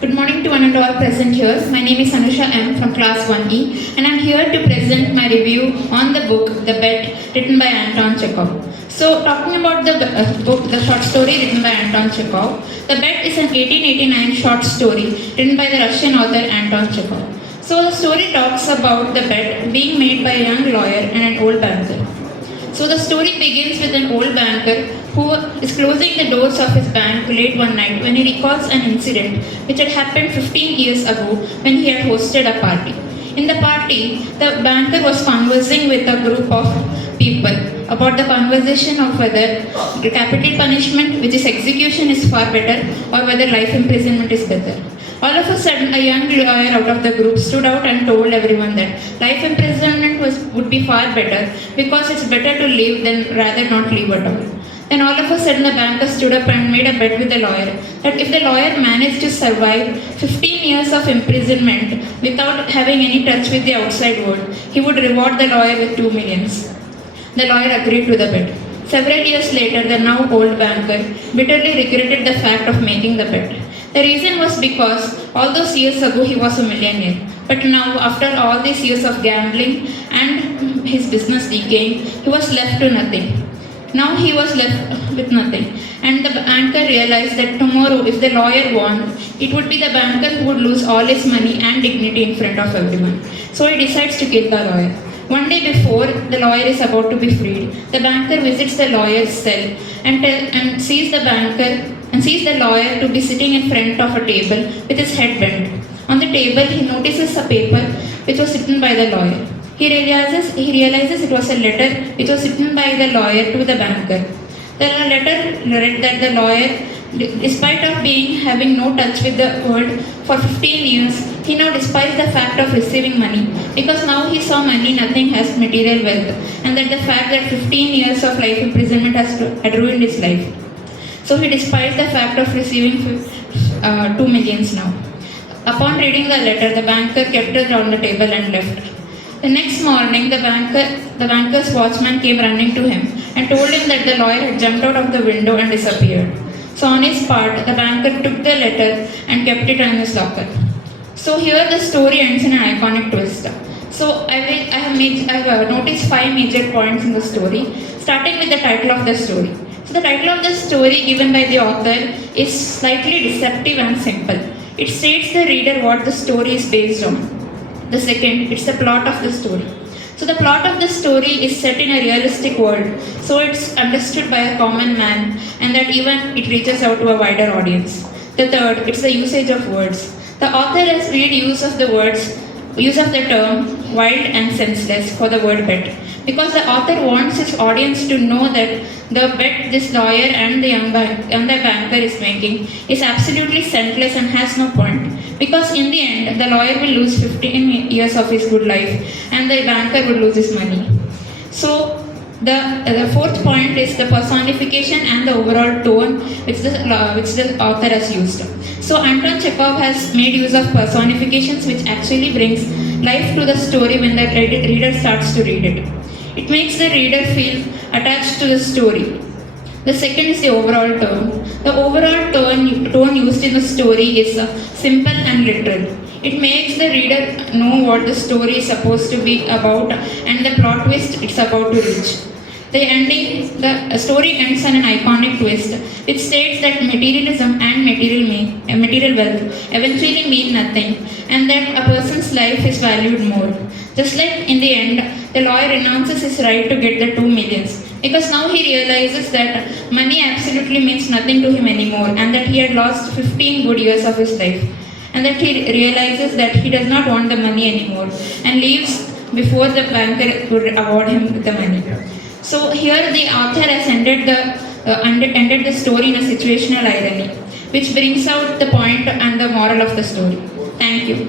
Good morning to one and all present here. My name is Anusha M from class 1E and I'm here to present my review on the book The Bet written by Anton Chekhov. So talking about the book, the short story written by Anton Chekhov, The Bet is an 1889 short story written by the Russian author Anton Chekhov. So the story talks about the bet being made by a young lawyer and an old banker. So the story begins with an old banker who is closing the doors of his bank late one night when he recalls an incident which had happened 15 years ago when he had hosted a party. In the party, the banker was conversing with a group of people about the conversation of whether capital punishment, which is execution, is far better or whether life imprisonment is better. All of a sudden, a young lawyer out of the group stood out and told everyone that life imprisonment would be far better because it's better to live than rather not live at all. Then all of a sudden, the banker stood up and made a bet with the lawyer that if the lawyer managed to survive 15 years of imprisonment without having any touch with the outside world, he would reward the lawyer with 2 millions. The lawyer agreed to the bet. Several years later, the now old banker bitterly regretted the fact of making the bet. The reason was because all those years ago he was a millionaire. But now, after all these years of gambling and his business decaying, he was left to nothing. Now he was left with nothing. And the banker realized that tomorrow, if the lawyer won, it would be the banker who would lose all his money and dignity in front of everyone. So he decides to kill the lawyer. One day before the lawyer is about to be freed, the banker visits the lawyer's cell and sees the lawyer to be sitting in front of a table with his head bent. On the table, he notices a paper which was written by the lawyer. He realizes it was a letter which was written by the lawyer to the banker. The letter read that the lawyer, despite of having no touch with the world for 15 years, he now despised the fact of receiving money because now he saw money nothing has material wealth, and that the fact that 15 years of life imprisonment had ruined his life. So he despised the fact of receiving 2 millions now. Upon reading the letter, the banker kept it on the table and left. The next morning, the banker's watchman came running to him and told him that the lawyer had jumped out of the window and disappeared. So on his part, the banker took the letter and kept it in his locker. So here the story ends in an iconic twist. So I have noticed 5 major points in the story, starting with the title of the story. So the title of the story given by the author is slightly deceptive and simple. It states the reader what the story is based on. The second, it's the plot of the story. So the plot of the story is set in a realistic world, so it's understood by a common man and that even it reaches out to a wider audience. The third, it's the usage of words. The author has made use of the term wild and senseless for the word bet, because the author wants his audience to know that the bet this lawyer and the banker is making is absolutely senseless and has no point. Because in the end, the lawyer will lose 15 years of his good life and the banker will lose his money. So the fourth point is the personification and the overall tone which the author has used. So Anton Chekhov has made use of personifications which actually brings life to the story when the reader starts to read it. It makes the reader feel attached to the story. The second is the overall tone. The overall tone used in the story is simple and literal. It makes the reader know what the story is supposed to be about and the plot twist it's about to reach. The story ends on an iconic twist which states that materialism and material wealth eventually mean nothing and that a person's life is valued more. Just like in the end, the lawyer renounces his right to get the 2 millions because now he realizes that money absolutely means nothing to him anymore and that he had lost 15 good years of his life and that he realizes that he does not want the money anymore and leaves before the banker could award him with the money. So here the author has ended the story in a situational irony, which brings out the point and the moral of the story. Thank you.